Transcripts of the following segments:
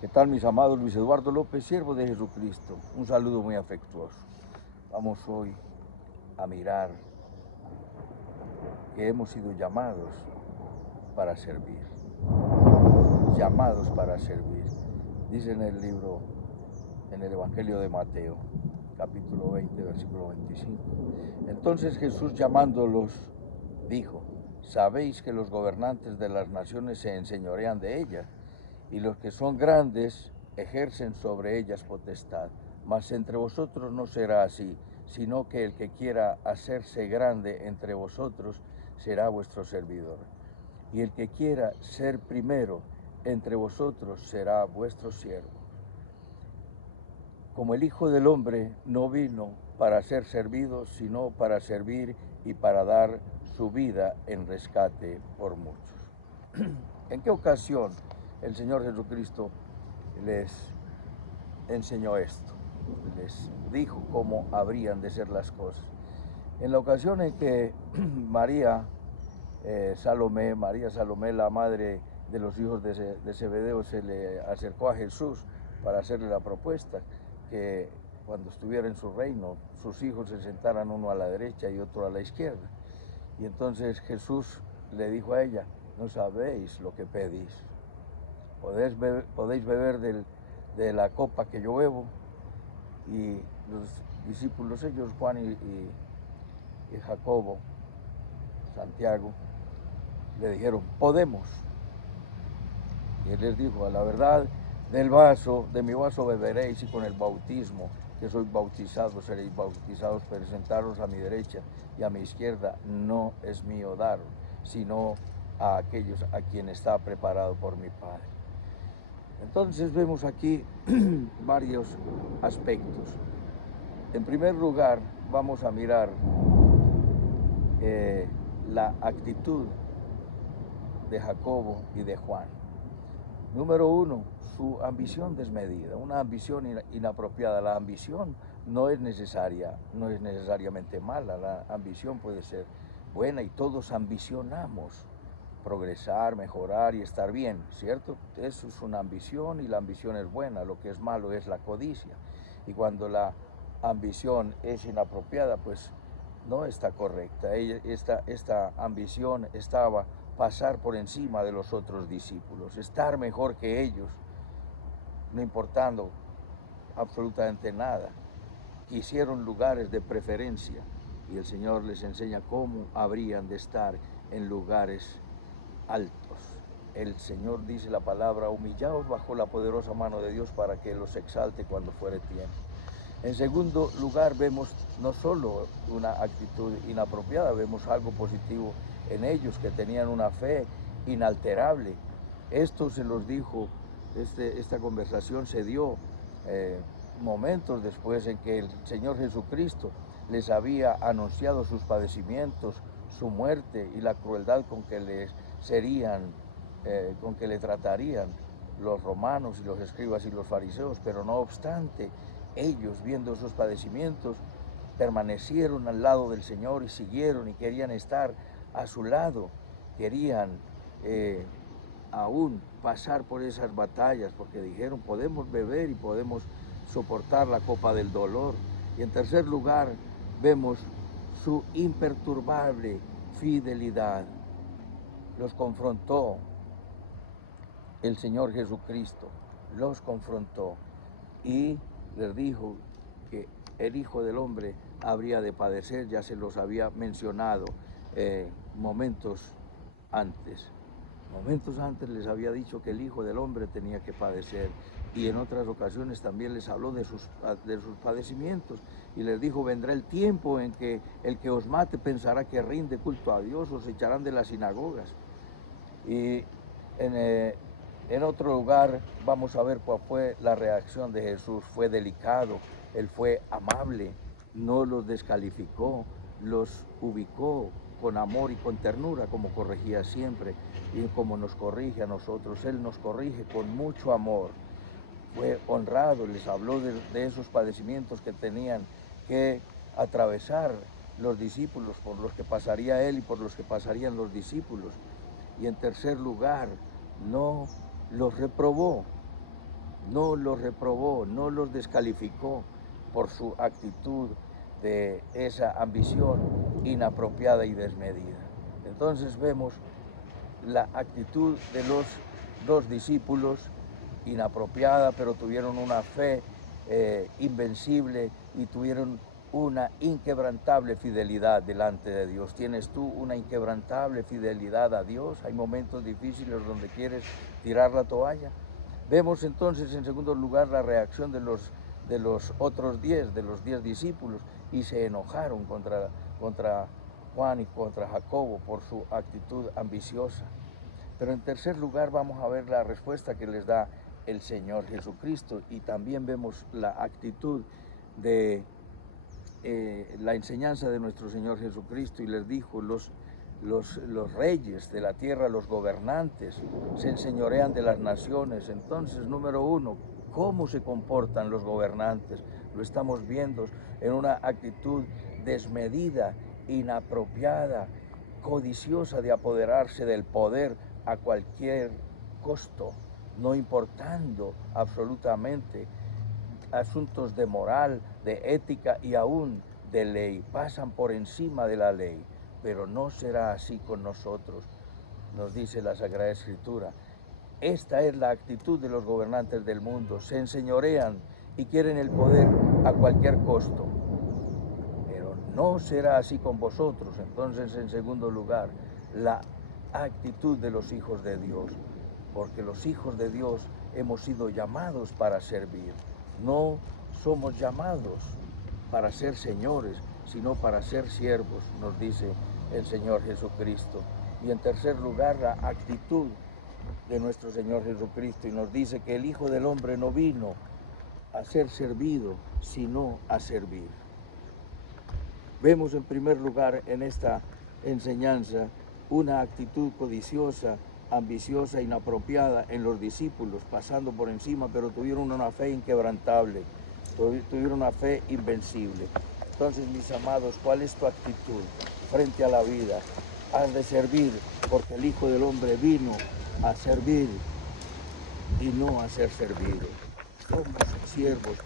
¿Qué tal, mis amados? Luis Eduardo López, siervo de Jesucristo. Un saludo muy afectuoso. Vamos hoy a mirar que hemos sido llamados para servir. Llamados para servir. Dice en el libro, en el Evangelio de Mateo, capítulo 20, versículo 25. Entonces Jesús, llamándolos, dijo: sabéis que los gobernantes de las naciones se enseñorean de ellas, y los que son grandes ejercen sobre ellas potestad. Mas entre vosotros no será así, sino que el que quiera hacerse grande entre vosotros será vuestro servidor. Y el que quiera ser primero entre vosotros será vuestro siervo. Como el Hijo del Hombre no vino para ser servido, sino para servir y para dar su vida en rescate por muchos. ¿En qué ocasión el Señor Jesucristo les enseñó esto? Les dijo cómo habrían de ser las cosas. En la ocasión en que María Salomé, la madre de los hijos de Zebedeo, se le acercó a Jesús para hacerle la propuesta que cuando estuviera en su reino, sus hijos se sentaran uno a la derecha y otro a la izquierda. Y entonces Jesús le dijo a ella: no sabéis lo que pedís. Podéis beber de la copa que yo bebo. Y los discípulos, ellos, Juan y Jacobo, Santiago, le dijeron: podemos. Y él les dijo: a la verdad, de mi vaso beberéis, y con el bautismo que soy bautizado seréis bautizados, pero sentaros a mi derecha y a mi izquierda no es mío dar, sino a aquellos a quienes está preparado por mi Padre. Entonces vemos aquí varios aspectos. En primer lugar, vamos a mirar la actitud de Jacobo y de Juan. Número uno, su ambición desmedida, una ambición inapropiada. La ambición no es necesariamente mala, la ambición puede ser buena y todos ambicionamos progresar, mejorar y estar bien, ¿cierto? Eso es una ambición y la ambición es buena. Lo que es malo es la codicia. Y cuando la ambición es inapropiada, pues no está correcta. Esta ambición estaba pasar por encima de los otros discípulos, estar mejor que ellos, no importando absolutamente nada. Quisieron lugares de preferencia y el Señor les enseña cómo habrían de estar en lugares altos. El Señor dice la palabra: humillaos bajo la poderosa mano de Dios para que los exalte cuando fuere tiempo. En segundo lugar, vemos no solo una actitud inapropiada, vemos algo positivo en ellos, que tenían una fe inalterable. Esto se los dijo, esta conversación se dio momentos después en que el Señor Jesucristo les había anunciado sus padecimientos, su muerte y la crueldad con que con que le tratarían los romanos y los escribas y los fariseos. Pero no obstante, ellos, viendo esos padecimientos, permanecieron al lado del Señor y siguieron y querían estar a su lado, querían aún pasar por esas batallas, porque dijeron: podemos beber y podemos soportar la copa del dolor. Y en tercer lugar, vemos su imperturbable fidelidad. Los confrontó el Señor Jesucristo, los confrontó y les dijo que el Hijo del Hombre habría de padecer. Ya se los había mencionado momentos antes. Momentos antes les había dicho que el Hijo del Hombre tenía que padecer, y en otras ocasiones también les habló de sus padecimientos y les dijo: vendrá el tiempo en que el que os mate pensará que rinde culto a Dios, os echarán de las sinagogas. Y en otro lugar vamos a ver cuál fue la reacción de Jesús. Fue delicado, él fue amable, no los descalificó, los ubicó con amor y con ternura, como corregía siempre y como nos corrige a nosotros. Él nos corrige con mucho amor. Fue honrado, les habló de esos padecimientos que tenían que atravesar los discípulos, por los que pasaría él y por los que pasarían los discípulos. Y en tercer lugar, no los reprobó. no los reprobó, no los descalificó por su actitud de esa ambición inapropiada y desmedida. Entonces vemos la actitud de los dos discípulos, inapropiada, pero tuvieron una fe invencible y tuvieron una inquebrantable fidelidad delante de Dios. ¿Tienes tú una inquebrantable fidelidad a Dios? Hay momentos difíciles donde quieres tirar la toalla. Vemos entonces en segundo lugar la reacción de los otros 10, de los 10 discípulos, y se enojaron contra Juan y contra Jacobo por su actitud ambiciosa. Pero en tercer lugar vamos a ver la respuesta que les da el Señor Jesucristo, y también vemos la actitud de la enseñanza de nuestro Señor Jesucristo, y les dijo: los reyes de la tierra, los gobernantes, se enseñorean de las naciones. Entonces, número uno, ¿cómo se comportan los gobernantes? Lo estamos viendo en una actitud desmedida, inapropiada, codiciosa de apoderarse del poder a cualquier costo, no importando absolutamente asuntos de moral, de ética y aún de ley. Pasan por encima de la ley, pero no será así con nosotros, nos dice la Sagrada Escritura. Esta es la actitud de los gobernantes del mundo: se enseñorean y quieren el poder a cualquier costo. Pero no será así con vosotros. Entonces, en segundo lugar, la actitud de los hijos de Dios, porque los hijos de Dios hemos sido llamados para servir. No somos llamados para ser señores, sino para ser siervos, nos dice el Señor Jesucristo. Y en tercer lugar, la actitud de nuestro Señor Jesucristo, y nos dice que el Hijo del Hombre no vino a ser servido, sino a servir. Vemos en primer lugar en esta enseñanza una actitud codiciosa, ambiciosa, inapropiada en los discípulos, pasando por encima, pero tuvieron una fe inquebrantable, tuvieron una fe invencible. Entonces, mis amados, ¿cuál es tu actitud frente a la vida? Has de servir, porque el Hijo del Hombre vino a servir y no a ser servido. Somos siervos.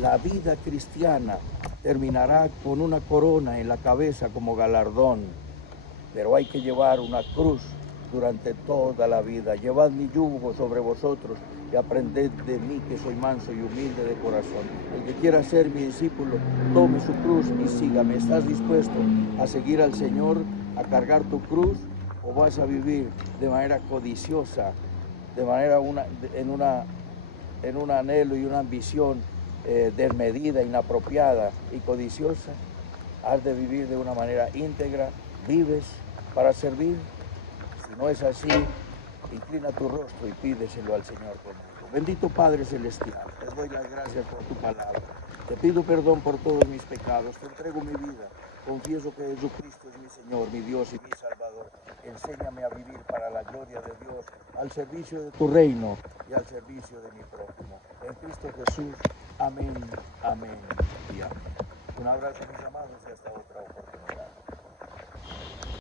La vida cristiana terminará con una corona en la cabeza como galardón, pero hay que llevar una cruz durante toda la vida. Llevad mi yugo sobre vosotros y aprended de mí, que soy manso y humilde de corazón. El que quiera ser mi discípulo, tome su cruz y sígame. ¿Estás dispuesto a seguir al Señor, a cargar tu cruz, o vas a vivir de manera codiciosa, de manera en un anhelo y una ambición desmedida, inapropiada y codiciosa? Has de vivir de una manera íntegra. ¿Vives para servir? Si no es así, inclina tu rostro y pídeselo al Señor conmigo. Bendito Padre Celestial, te doy las gracias por tu palabra. Te pido perdón por todos mis pecados. Te entrego mi vida. Confieso que Jesucristo es mi Señor, mi Dios y mi Salvador. Enséñame a vivir para la gloria de Dios, al servicio de tu reino y al servicio de mi prójimo. En Cristo Jesús. Amén, amén y amén. Un abrazo, mis amados, y hasta otra oportunidad.